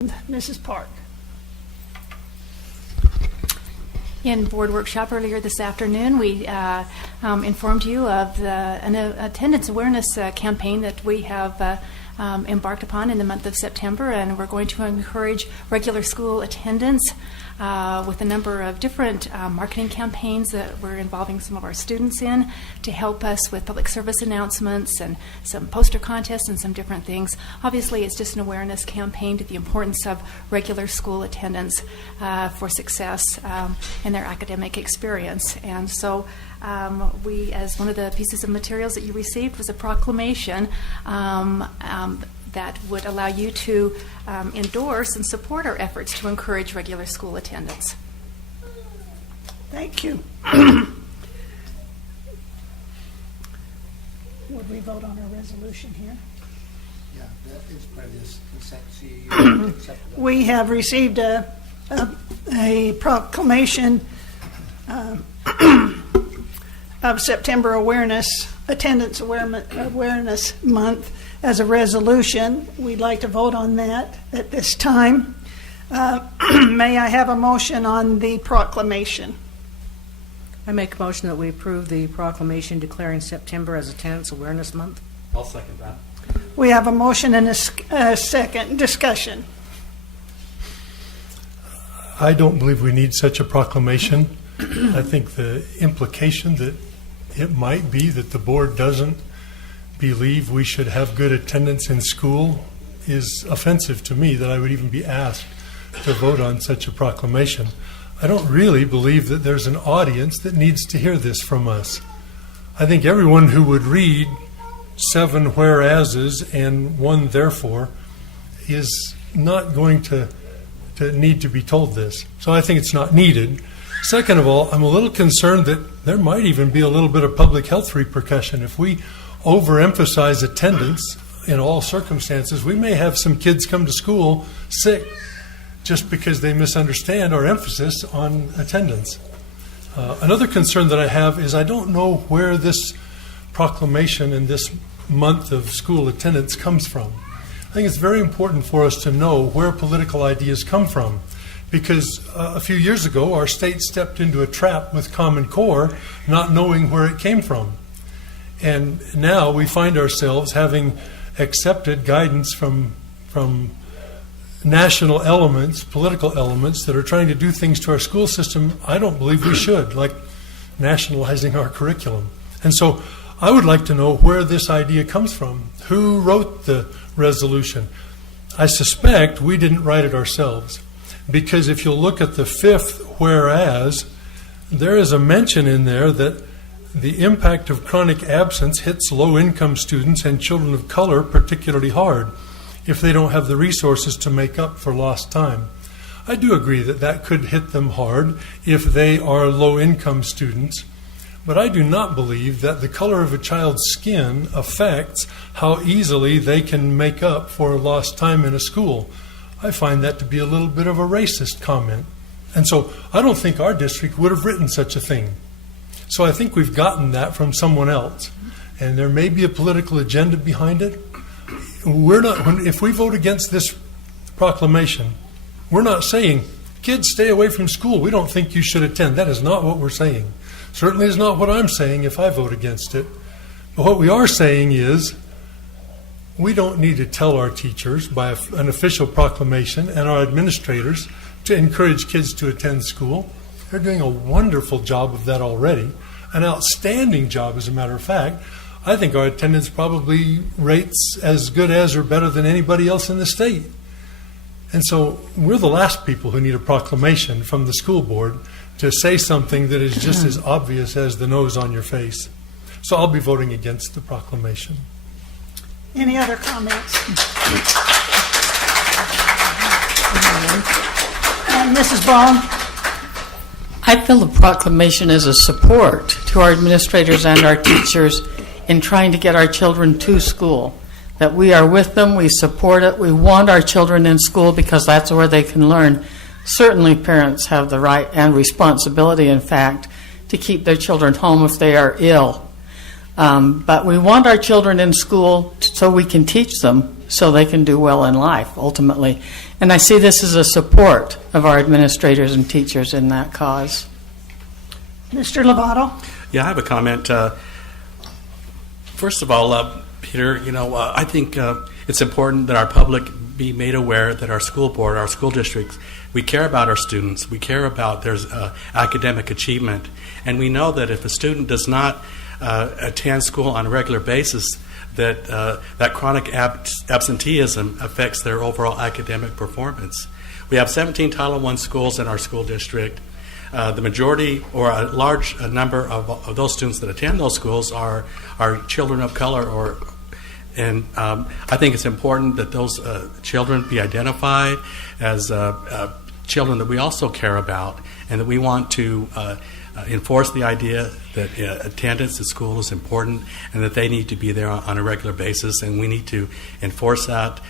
Mrs. Park. In board workshop earlier this afternoon, we informed you of an attendance awareness campaign that we have embarked upon in the month of September, and we're going to encourage regular school attendance with a number of different marketing campaigns that we're involving some of our students in to help us with public service announcements and some poster contests and some different things. Obviously, it's just an awareness campaign to the importance of regular school attendance for success in their academic experience. And so we, as one of the pieces of materials that you received, was a proclamation that would allow you to endorse and support our efforts to encourage regular school attendance. Thank you. Would we vote on our resolution here? Yeah, that is part of this consent. We have received a proclamation of September Attendance Awareness Month as a resolution. We'd like to vote on that at this time. May I have a motion on the proclamation? I make a motion that we approve the proclamation declaring September as Attendance Awareness Month. I'll second that. We have a motion and a second. Discussion. I don't believe we need such a proclamation. I think the implication that it might be that the board doesn't believe we should have good attendance in school is offensive to me, that I would even be asked to vote on such a proclamation. I don't really believe that there's an audience that needs to hear this from us. I think everyone who would read 7 whereases and 1 therefore is not going to need to be told this. So I think it's not needed. Second of all, I'm a little concerned that there might even be a little bit of public health repercussion. If we overemphasize attendance in all circumstances, we may have some kids come to school sick just because they misunderstand our emphasis on attendance. Another concern that I have is I don't know where this proclamation and this month of school attendance comes from. I think it's very important for us to know where political ideas come from, because a few years ago our state stepped into a trap with Common Core, not knowing where it came from. And now we find ourselves having accepted guidance from national elements, political elements that are trying to do things to our school system I don't believe we should, like nationalizing our curriculum. And so I would like to know where this idea comes from. Who wrote the resolution? I suspect we didn't write it ourselves, because if you'll look at the 5th whereas, there is a mention in there that the impact of chronic absence hits low-income students and children of color particularly hard if they don't have the resources to make up for lost time. I do agree that that could hit them hard if they are low-income students, but I do not believe that the color of a child's skin affects how easily they can make up for lost time in a school. I find that to be a little bit of a racist comment. And so I don't think our district would have written such a thing. So I think we've gotten that from someone else. And there may be a political agenda behind it. If we vote against this proclamation, we're not saying, kids, stay away from school. We don't think you should attend. That is not what we're saying. Certainly is not what I'm saying if I vote against it. But what we are saying is, we don't need to tell our teachers by an official proclamation and our administrators to encourage kids to attend school. They're doing a wonderful job of that already, an outstanding job, as a matter of fact. I think our attendance probably rates as good as or better than anybody else in the state. And so we're the last people who need a proclamation from the school board to say something that is just as obvious as the nose on your face. So I'll be voting against the proclamation. Any other comments? Mrs. Baum? I feel the proclamation is a support to our administrators and our teachers in trying to get our children to school. That we are with them, we support it, we want our children in school because that's where they can learn. Certainly parents have the right and responsibility, in fact, to keep their children home if they are ill. But we want our children in school so we can teach them so they can do well in life, ultimately. And I see this as a support of our administrators and teachers in that cause. Mr. Lovato? Yeah, I have a comment. First of all, Peter, I think it's important that our public be made aware that our school board, our school districts, we care about our students. We care about their academic achievement. And we know that if a student does not attend school on a regular basis, that chronic absenteeism affects their overall academic performance. We have 17 Title I schools in our school district. The majority or a large number of those students that attend those schools are children of color, and I think it's important that those children be identified as children that we also care about, and that we want to enforce the idea that attendance at school is important and that they need to be there on a regular basis, and we need to enforce that.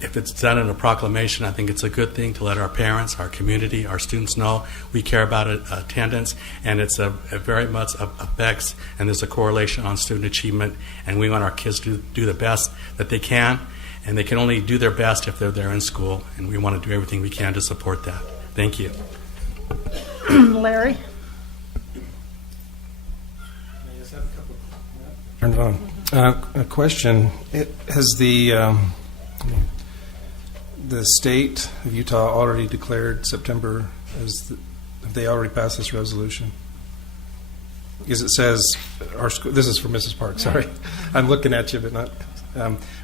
If it's done in a proclamation, I think it's a good thing to let our parents, our community, our students know we care about attendance, and it's a very much affects, and there's a correlation on student achievement, and we want our kids to do the best that they can, and they can only do their best if they're there in school, and we want to do everything we can to support that. Thank you. Larry? Turn it on. A question: Has the state of Utah already declared September as? Have they already passed this resolution? Because it says our school. This is for Mrs. Park. Sorry, I'm looking at you, but not.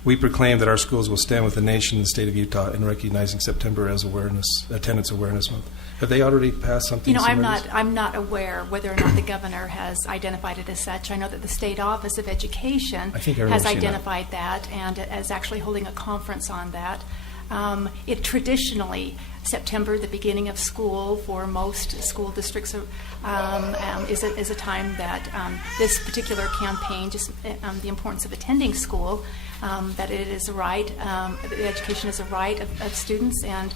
We proclaim that our schools will stand with the nation and the state of Utah in recognizing September as Attendance Awareness Month. Have they already passed something? I'm not aware whether or not the governor has identified it as such. I know that the State Office of Education has identified that and is actually holding a conference on that. It traditionally, September, the beginning of school for most school districts, is a time that this particular campaign, just the importance of attending school, that it is a right, education is a right of students, and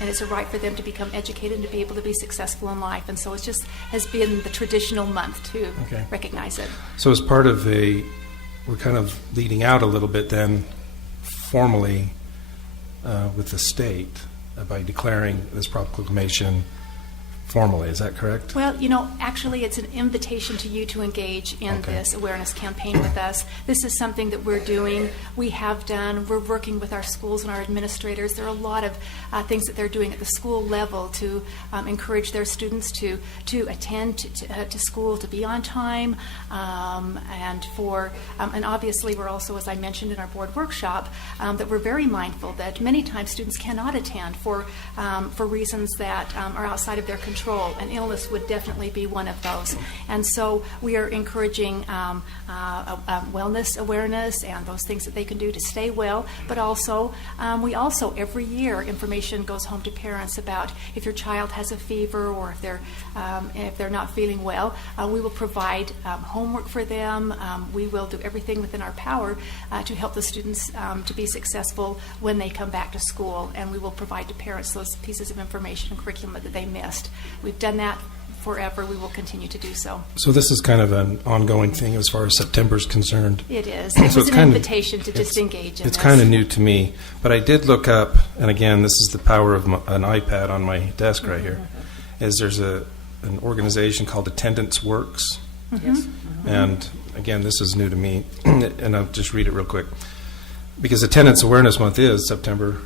it's a right for them to become educated and to be able to be successful in life. And so it just has been the traditional month to recognize it. So as part of we're kind of leading out a little bit then formally with the state by declaring this proclamation formally. Is that correct? Well, actually it's an invitation to you to engage in this awareness campaign with us. This is something that we're doing. We have done. We're working with our schools and our administrators. There are a lot of things that they're doing at the school level to encourage their students to attend to school, to be on time, and obviously we're also, as I mentioned in our board workshop, that we're very mindful that many times students cannot attend for reasons that are outside of their control, and illness would definitely be one of those. And so we are encouraging wellness awareness and those things that they can do to stay well, but also we also every year information goes home to parents about if your child has a fever or if they're not feeling well. We will provide homework for them. We will do everything within our power to help the students to be successful when they come back to school, and we will provide to parents those pieces of information and curriculum that they missed. We've done that forever. We will continue to do so. So this is kind of an ongoing thing as far as September's concerned. It is. It was an invitation to just engage in this. It's kind of new to me, but I did look up, and again, this is the power of an iPad on my desk right here, is there's an organization called Attendance Works. Yes. And again, this is new to me, and I'll just read it real quick. Because Attendance Awareness Month is September,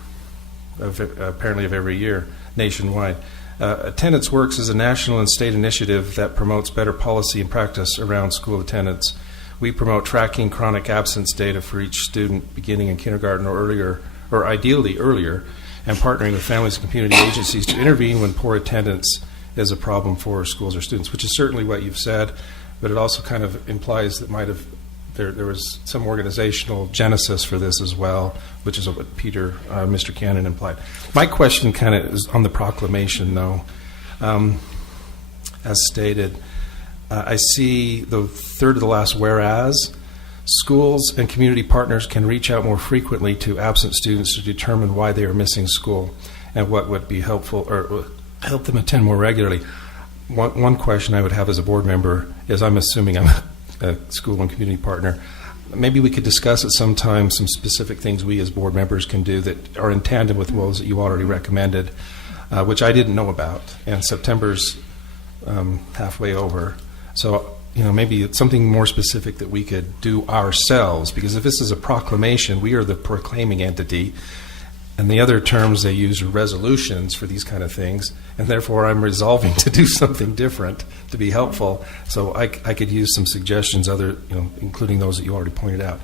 apparently of every year, nationwide. Attendance Works is a national and state initiative that promotes better policy and practice around school attendance. We promote tracking chronic absence data for each student beginning in kindergarten or earlier, or ideally earlier, and partnering with families and community agencies to intervene when poor attendance is a problem for schools or students, which is certainly what you've said, but it also kind of implies that there was some organizational genesis for this as well, which is what Mr. Cannon implied. My question kind of is on the proclamation, though. As stated, I see the third to the last whereas. Schools and community partners can reach out more frequently to absent students to determine why they are missing school and what would be helpful or help them attend more regularly. One question I would have as a board member is, I'm assuming I'm a school and community partner. Maybe we could discuss at some time some specific things we as board members can do that are in tandem with those that you already recommended, which I didn't know about. And September's halfway over. So, maybe it's something more specific that we could do ourselves, because if this is a proclamation, we are the proclaiming entity. And the other terms they use are resolutions for these kind of things, and therefore I'm resolving to do something different to be helpful. So I could use some suggestions, including those that you already pointed out.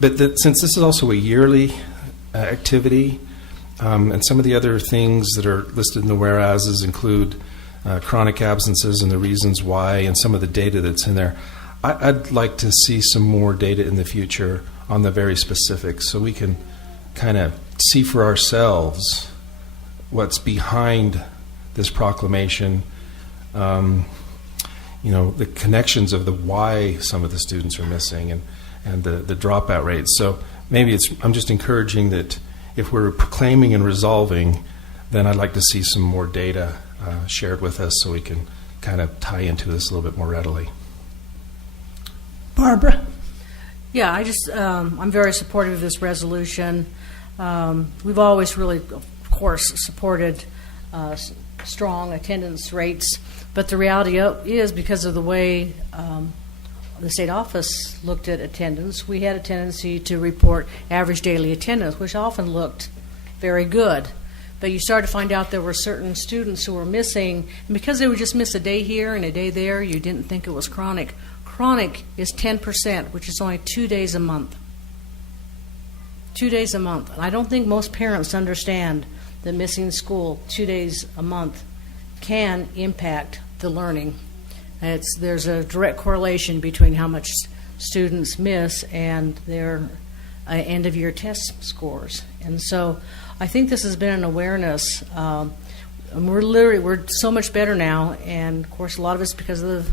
But since this is also a yearly activity, and some of the other things that are listed in the whereases include chronic absences and the reasons why, and some of the data that's in there, I'd like to see some more data in the future on the very specifics, so we can kind of see for ourselves what's behind this proclamation, the connections of the why some of the students are missing, and the dropout rates. So maybe I'm just encouraging that if we're proclaiming and resolving, then I'd like to see some more data shared with us so we can kind of tie into this a little bit more readily. Barbara? Yeah, I'm very supportive of this resolution. We've always really, of course, supported strong attendance rates, but the reality is, because of the way the state office looked at attendance, we had a tendency to report average daily attendance, which often looked very good. But you started to find out there were certain students who were missing, and because they would just miss a day here and a day there, you didn't think it was chronic. Chronic is 10%, which is only 2 days a month. 2 days a month. And I don't think most parents understand that missing school 2 days a month can impact the learning. There's a direct correlation between how much students miss and their end-of-year test scores. And so I think this has been an awareness. And we're so much better now, and of course a lot of it's because of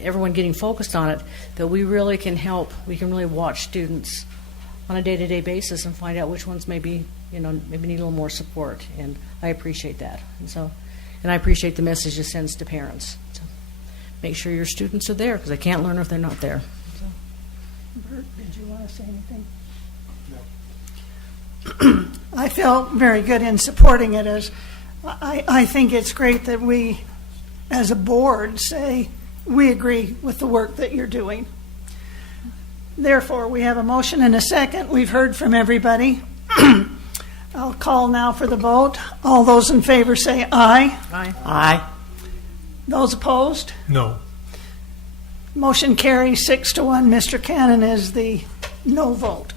everyone getting focused on it, that we really can help. We can really watch students on a day-to-day basis and find out which ones maybe need a little more support, and I appreciate that. And I appreciate the message it sends to parents. So make sure your students are there, because they can't learn if they're not there. So. Bert, did you want to say anything? No. I felt very good in supporting it. As I think it's great that we, as a board, say we agree with the work that you're doing. Therefore, we have a motion and a second. We've heard from everybody. I'll call now for the vote. All those in favor say aye. Aye. Aye. Those opposed? No. Motion carries 6-1. Mr. Cannon is the no vote.